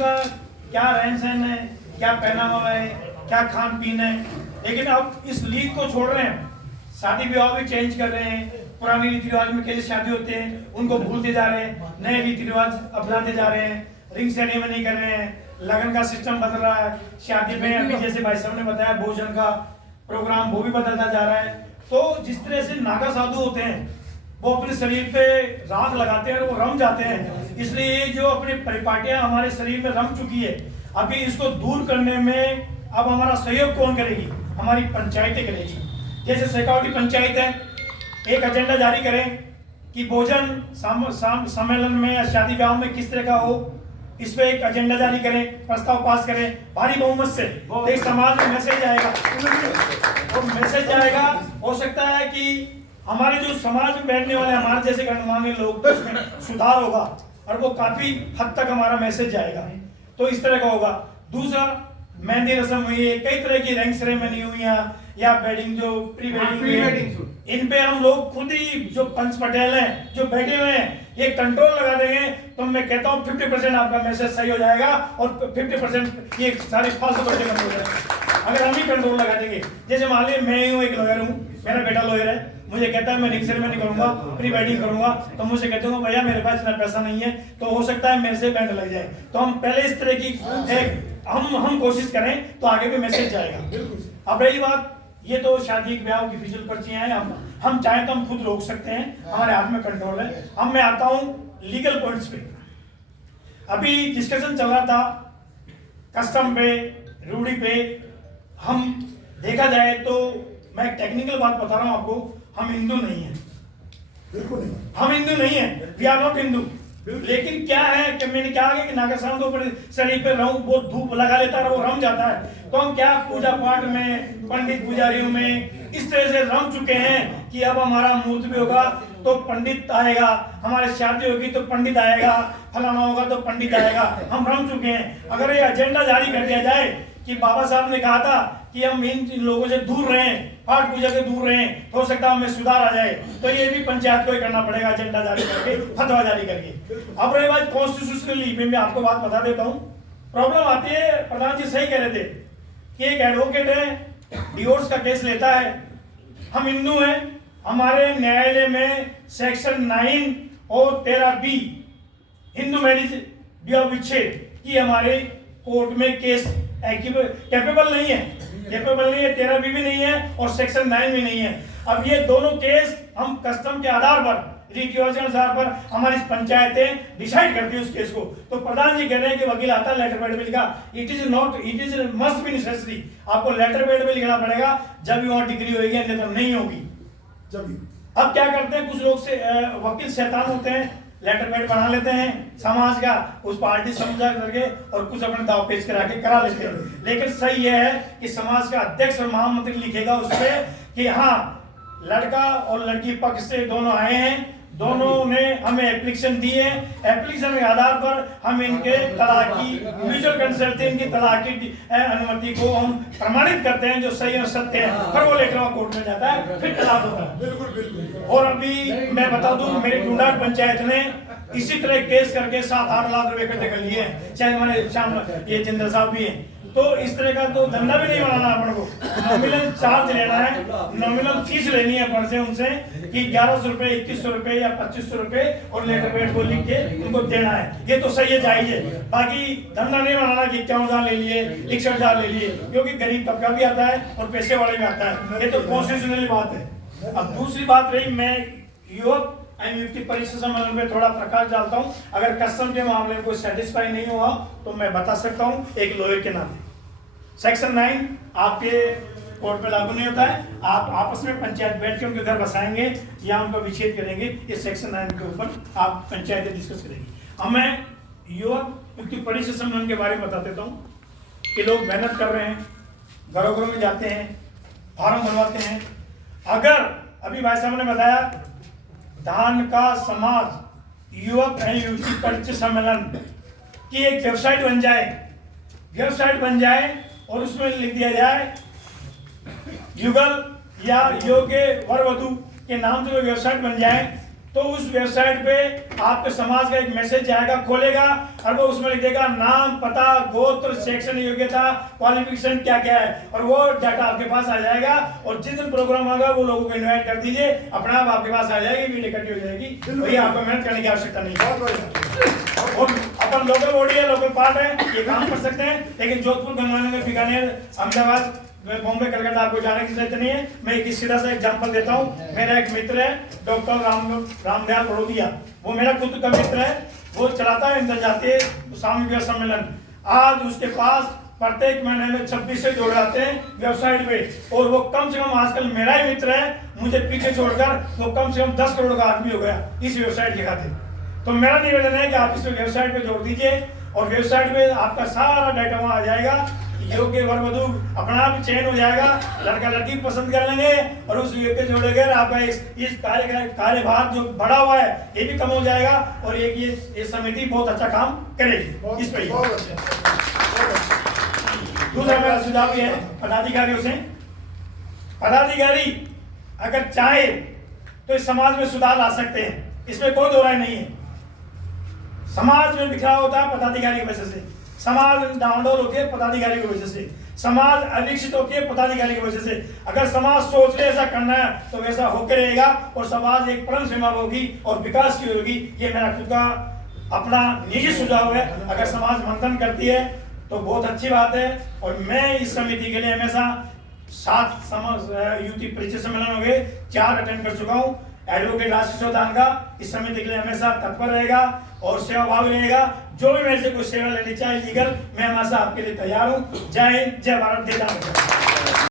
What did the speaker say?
उनका क्या रहन सहन है, क्या पहनावा है, क्या खान पीन है। लेकिन अब इस लीग को छोड़ रहे हैं, शादी विवाह भी चेंज कर रहे हैं, पुराने रीति रिवाज में कैसे शादी होते हैं उनको भूलते जा रहे हैं, नए रीति रिवाज अपनाते जा रहे हैं, रिंग सेरेमनी कर रहे हैं, लगन का सिस्टम बदल रहा है, शादी में अभी जैसे भाई साहब ने बताया भोजन का प्रोग्राम वो भी बदलता जा रहा है। तो जिस तरह से नागा साधु होते हैं वो अपने शरीर पे राख लगाते हैं और वो रम जाते हैं, इसलिए ये जो अपनी परिपाटियां हमारे शरीर में रम चुकी है, अभी इसको दूर करने में अब हमारा सहयोग कौन करेगी? हमारी पंचायतें करेगी। जैसे शेखावटी पंचायत है, एक एजेंडा जारी करें कि भोजन सम्मेलन में या शादी ब्याह में किस तरह का हो, इस पे एक एजेंडा जारी करें, प्रस्ताव पास करें भारी बहुमत से, तो एक समाज में मैसेज आएगा। तो मैसेज जाएगा, हो सकता है कि हमारे जो समाज में बैठने वाले हमारे जैसे गणमान्य लोग तो उसमें सुधार होगा और वो काफी हद तक हमारा मैसेज जाएगा। तो इस तरह का होगा। दूसरा, मेहंदी रस्म हुई है, कई तरह की रिंग सेरेमनी हुई है या वेडिंग जो प्री वेडिंग, इन पे हम लोग खुद ही जो पंच पटेल हैं जो बैठे हुए हैं ये कंट्रोल लगा देंगे, तो मैं कहता हूँ 50% आपका मैसेज सही हो जाएगा और 50% ये सारी फालतू बातें बंद हो जाएगी अगर हम ही कंट्रोल लगा देंगे। जैसे मान लीजिए मैं ही हूँ, एक लॉयर हूँ, मेरा बेटा लॉयर है, मुझे कहता है मैं रिंग सेरेमनी करूंगा, प्री वेडिंग करूंगा, तो मुझे कहते हूँ भैया मेरे पास इतना पैसा नहीं है, तो हो सकता है मेरे से बैंड लग जाए। तो हम पहले इस तरह की एक हम कोशिश करें तो आगे भी मैसेज जाएगा। अब रही बात, ये तो शादी ब्याह की फिजूल पर्चियां हैं, हम चाहें तो हम खुद रोक सकते हैं, हमारे हाथ में कंट्रोल है। अब मैं आता हूँ लीगल पॉइंट्स पे। अभी डिस्कशन चल रहा था कस्टम पे, रूढ़ी पे। हम देखा जाए तो मैं टेक्निकल बात बता रहा हूँ आपको, हम हिंदू नहीं है, बिल्कुल नहीं, हम हिंदू नहीं है, वी आर नॉट हिंदू। लेकिन क्या है कि मैंने क्या कि नागा साधु ऊपर शरीर पे रहूं, वो धूप लगा लेता है, वो रम जाता है। तो हम क्या पूजा पाठ में, पंडित पुजारियों में इस तरह से रम चुके हैं कि अब हमारा मुहूर्त भी होगा तो पंडित आएगा, हमारी शादी होगी तो पंडित आएगा, फलाना होगा तो पंडित आएगा, हम रम चुके हैं। अगर ये एजेंडा जारी कर दिया जाए कि बाबा साहब ने कहा था कि हम इन लोगों से दूर रहें, पाठ पूजा से दूर रहें, तो हो सकता है हमें सुधार आ जाए। तो ये भी पंचायत को ही करना पड़ेगा, एजेंडा जारी करके, फतवा जारी करके। अब रही बात कॉन्स्टिट्यूशनली, मैं आपको बात बता देता हूँ, प्रॉब्लम आती है। प्रधान जी सही कह रहे थे कि एक एडवोकेट है, डिवोर्स का केस लेता है, हम हिंदू हैं, हमारे न्यायालय में सेक्शन 9 और 13B हिंदू मैरिज विवाह विच्छेद की हमारे कोर्ट में केस कैपेबल नहीं है, 13B भी नहीं है और सेक्शन 9 भी नहीं है। अब ये दोनों केस हम कस्टम के आधार पर, रीति रिवाज के आधार पर हमारी पंचायतें डिसाइड करती है उस केस को। तो प्रधान जी कह रहे हैं कि वकील आता है लेटर पैड में लिखा, it is must be necessary, आपको लेटर पैड में लिखना पड़ेगा जब वहां डिग्री होगी, अन्यथा नहीं होगी। अब क्या करते हैं कुछ लोग से वकील शैतान होते हैं, लेटर पैड बना लेते हैं समाज का, उस पार्टी समझा करके और कुछ अपने दाव पेच करा के करा लेते हैं। लेकिन सही यह है कि समाज का अध्यक्ष और महामंत्री लिखेगा उसपे कि हाँ लड़का और लड़की पक्ष से दोनों आए हैं, दोनों ने हमें एप्लीकेशन दी है, एप्लीकेशन के आधार पर हम इनके तलाक की म्यूचुअल कंसेंट से इनकी तलाक की अनुमति को हम प्रमाणित करते हैं जो सही और सत्य है, फिर वो लेकर कोर्ट में जाता है, फिर तलाक होता है। बिल्कुल बिल्कुल। और अभी मैं बता दूं, मेरी टूंडा पंचायत ने इसी तरह केस करके 7-8 लाख रुपए इकट्ठे कर लिए हैं, चाहे हमारे शाम ये जिंदल साहब भी हैं। तो इस तरह का तो धंधा भी नहीं बनाना अपन को, नॉमिनल चार्ज लेना है, नॉमिनल फीस लेनी है अपन से उनसे कि 1100 रुपए, 2100 रुपए या 2500 रुपए और लेटर पैड को लिख के उनको देना है। ये तो सही है, जायज है। बाकी धंधा नहीं बनाना कि 51,000 ले लिए, 61,000 ले लिए, क्योंकि गरीब तबका भी आता है और पैसे वाले भी आता है। ये तो कॉन्स्टिट्यूशनल बात है। अब दूसरी बात रही, मैं युवक युक्ति परीक्षा सम्मेलन में थोड़ा प्रकाश डालता हूं। अगर कस्टम के मामले में कोई सेटिस्फाई नहीं हुआ तो मैं बता सकता हूं एक लॉयर के नाते, सेक्शन 9 आपके कोर्ट पे लागू नहीं होता है। आप आपस में पंचायत बैठ के उनके घर बसाएंगे या उनका विच्छेद करेंगे, इस सेक्शन 9 के ऊपर आप पंचायतें डिस्कस करेंगी। अब मैं युवक युक्ति परीक्षा सम्मेलन के बारे में बता देता हूँ कि लोग मेहनत कर रहे हैं, घरों घरों में जाते हैं, फॉर्म भरवाते हैं। अगर अभी भाई साहब ने बताया धान का समाज युवक युवती परीक्षा सम्मेलन की एक वेबसाइट बन जाए और उसमें लिख दिया जाए युगल या योग्य वर वधु के नाम से वेबसाइट बन जाए, तो उस वेबसाइट पे आपके समाज का एक मैसेज जाएगा, खोलेगा और वो उसमें लिख देगा नाम, पता, गोत्र, शैक्षणिक योग्यता, क्वालिफिकेशन क्या क्या है, और वो डाटा आपके पास आ जाएगा। और जिस दिन प्रोग्राम होगा वो लोगों को इनवाइट कर दीजिए, अपना आप आपके पास आ जाएगी, वीडियो इकट्ठी हो जाएगी। भैया आपको मेहनत करने की आवश्यकता नहीं है। और अपन लोकल बॉडी है, लोकल पार्ट है, ये काम कर सकते हैं। लेकिन जोधपुर, गंगानगर, बीकानेर, अहमदाबाद, बॉम्बे, कलकत्ता आपको जाने की जरूरत नहीं है। मैं एक सीधा सा एग्जांपल देता हूँ। मेरा एक मित्र है डॉक्टर रामदयाल बड़ोदिया, वो मेरा खुद का मित्र है। वो चलाता है अंतर्जातीय स्वामी विवेक सम्मेलन। आज उसके पास प्रत्येक महीने में 26 से जोड़ जाते हैं वेबसाइट पे, और वो कम से कम आजकल मेरा ही मित्र है, मुझे पीछे छोड़कर वो कम से कम 10 करोड़ का आदमी हो गया इस वेबसाइट के खातिर। तो मेरा निवेदन है कि आप इस वेबसाइट पे जोड़ दीजिए, और वेबसाइट पे आपका सारा डाटा वहाँ आ जाएगा। योग्य वर वधु अपना आप चयन हो जाएगा, लड़का लड़की पसंद कर लेंगे, और उस योग्य जोड़ेगा आपका इस कार्यभार जो बढ़ा हुआ है ये भी कम हो जाएगा, और एक ये समिति बहुत अच्छा काम करेगी इस पे। दूसरा मेरा सुझाव ये है पदाधिकारियों से, पदाधिकारी अगर चाहे तो इस समाज में सुधार ला सकते हैं, इसमें कोई दो राय नहीं है। समाज में बिखराव होता है पदाधिकारी की वजह से, समाज डांडोल होती है पदाधिकारी की वजह से, समाज अविकसित होती है पदाधिकारी की वजह से। अगर समाज सोच ले ऐसा करना है तो वैसा होकर रहेगा, और समाज एक परम सीमा होगी और विकास की होगी। ये मेरा खुद का अपना निजी सुझाव है। अगर समाज मंथन करती है तो बहुत अच्छी बात है, और मैं इस समिति के लिए हमेशा 7 युति परिचय सम्मेलन हो गए, 4 अटेंड कर चुका हूँ। एडवोकेट आशीष चौहान का इस समिति के लिए हमेशा तत्पर रहेगा और सेवा भाव रहेगा। जो भी मेरे से कोई सेवा लेनी चाहे लीगल, मैं हमेशा आपके लिए तैयार हूँ। जय हिंद, जय भारत, जय राम।